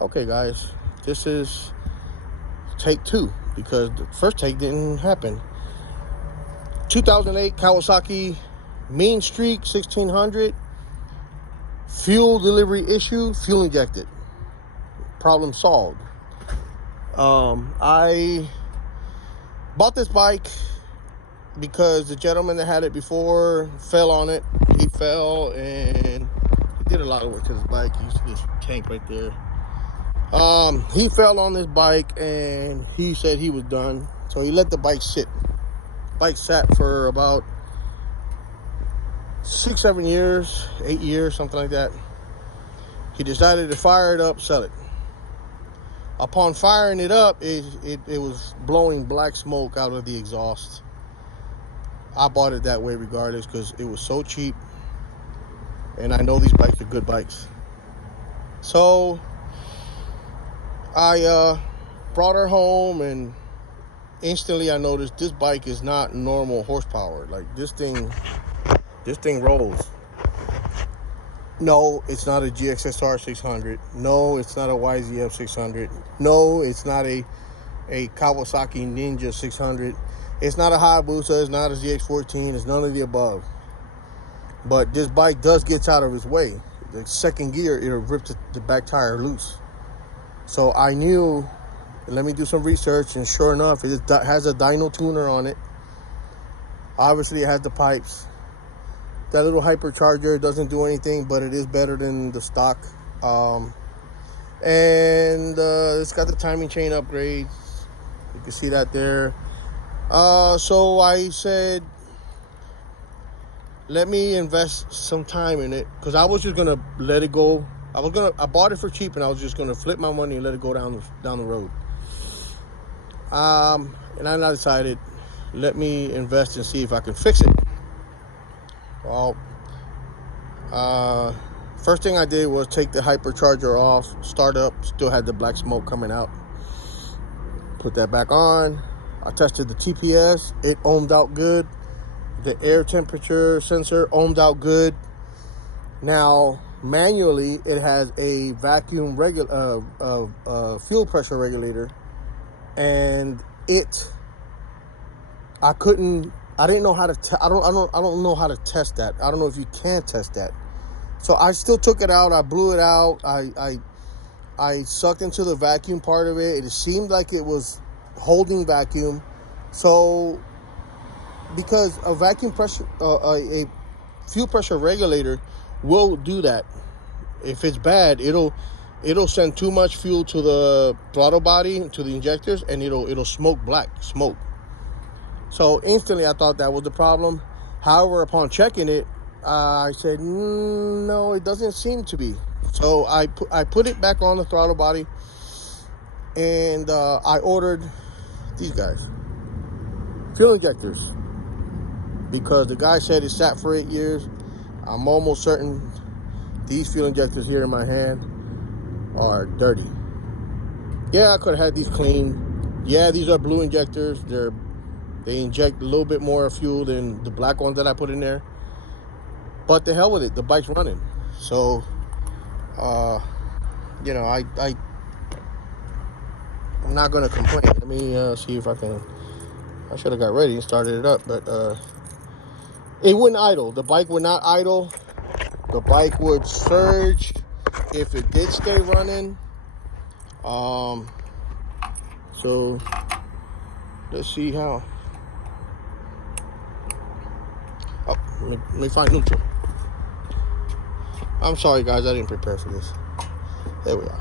Okay, guys, this is take two because the first take didn't happen. 2008 Kawasaki meanstreak 1600, fuel delivery issue, fuel injected, problem solved. I bought this bike because the gentleman that had it before fell on it. He fell and he did a lot of work to his bike. You see this tank right there. He fell on this bike and he said he was done. So he let the bike sit. Bike sat for about 6-7 years, 8 years, something like that. He decided to fire it up, sell it. Upon firing it up, it was blowing black smoke out of the exhaust. I bought it that way regardless because it was so cheap. And I know these bikes are good bikes. So I brought her home, and instantly I noticed this bike is not normal horsepower. Like this thing rolls. No, it's not a GXSR 600. No, it's not a YZF 600. No, it's not a Kawasaki Ninja 600. It's not a Hayabusa. It's not a ZX14. It's none of the above. But this bike does get out of its way. The second gear, it'll rip the back tire loose. So I knew, let me do some research, and sure enough, it has a dyno tuner on it. Obviously, it has the pipes. That little hypercharger doesn't do anything, but it is better than the stock. And it's got the timing chain upgrades. You can see that there. So I said, let me invest some time in it, because I was just gonna let it go. I bought it for cheap, and I was just gonna flip my money and let it go down the road. And I decided, let me invest and see if I can fix it. Well, first thing I did was take the hypercharger off, start up, still had the black smoke coming out. Put that back on. I tested the TPS, it ohmed out good. The air temperature sensor ohmed out good. Now, manually, it has a vacuum fuel pressure regulator, and I didn't know how to. I don't know how to test that. I don't know if you can test that. So I still took it out. I blew it out. I sucked into the vacuum part of it. It seemed like it was holding vacuum. So because a vacuum pressure, a fuel pressure regulator will do that. If it's bad, it'll send too much fuel to the throttle body, to the injectors, and it'll smoke black smoke. So instantly I thought that was the problem. However, upon checking it, I said, no, it doesn't seem to be. So I put it back on the throttle body, and I ordered these guys, fuel injectors, because the guy said it sat for 8 years. I'm almost certain these fuel injectors here in my hand are dirty. Yeah, I could have had these clean. Yeah, these are blue injectors. They inject a little bit more fuel than the black ones that I put in there. But the hell with it, the bike's running. So, I'm not gonna complain. Let me see if I can. I should have got ready and started it up, but it wouldn't idle. The bike would not idle. The bike would surge if it did stay running. So let's see how. Oh, let me find neutral. I'm sorry, guys. I didn't prepare for this. There we are.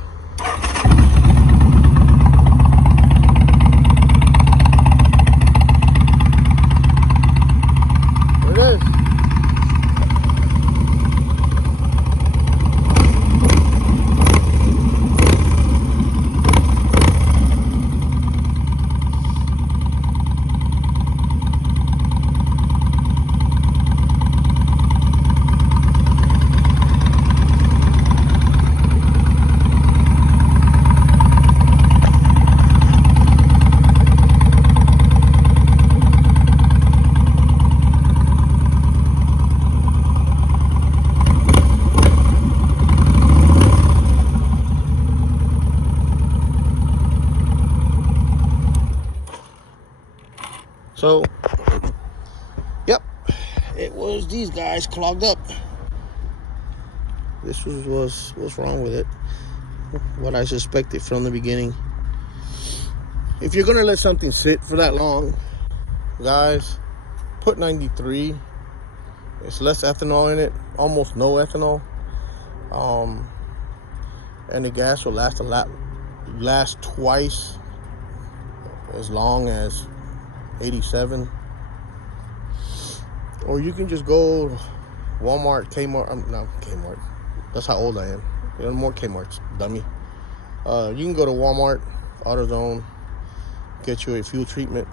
There it is. So, yep, it was these guys clogged up. This was what's wrong with it. What I suspected from the beginning. If you're gonna let something sit for that long, guys, put 93. It's less ethanol in it, almost no ethanol. And the gas will last twice as long as 87. Or you can just go Walmart, Kmart. No, Kmart. That's how old I am. No more Kmart's, dummy. You can go to Walmart, AutoZone, get you a fuel treatment,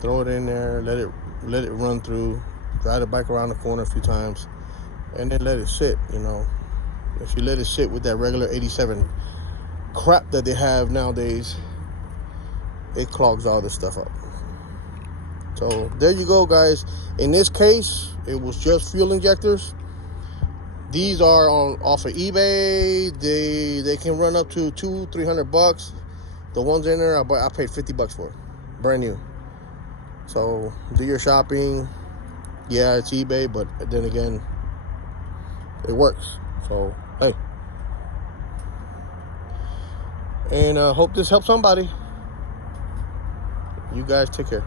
throw it in there, let it run through, drive the bike around the corner a few times, and then let it sit. If you let it sit with that regular 87 crap that they have nowadays, it clogs all this stuff up. So there you go, guys. In this case, it was just fuel injectors. These are off of eBay. They can run up to $200-300. The ones in there, I paid $50 for, brand new. So do your shopping. Yeah, it's eBay, but then again, it works. So hey, and hope this helps somebody. You guys take care.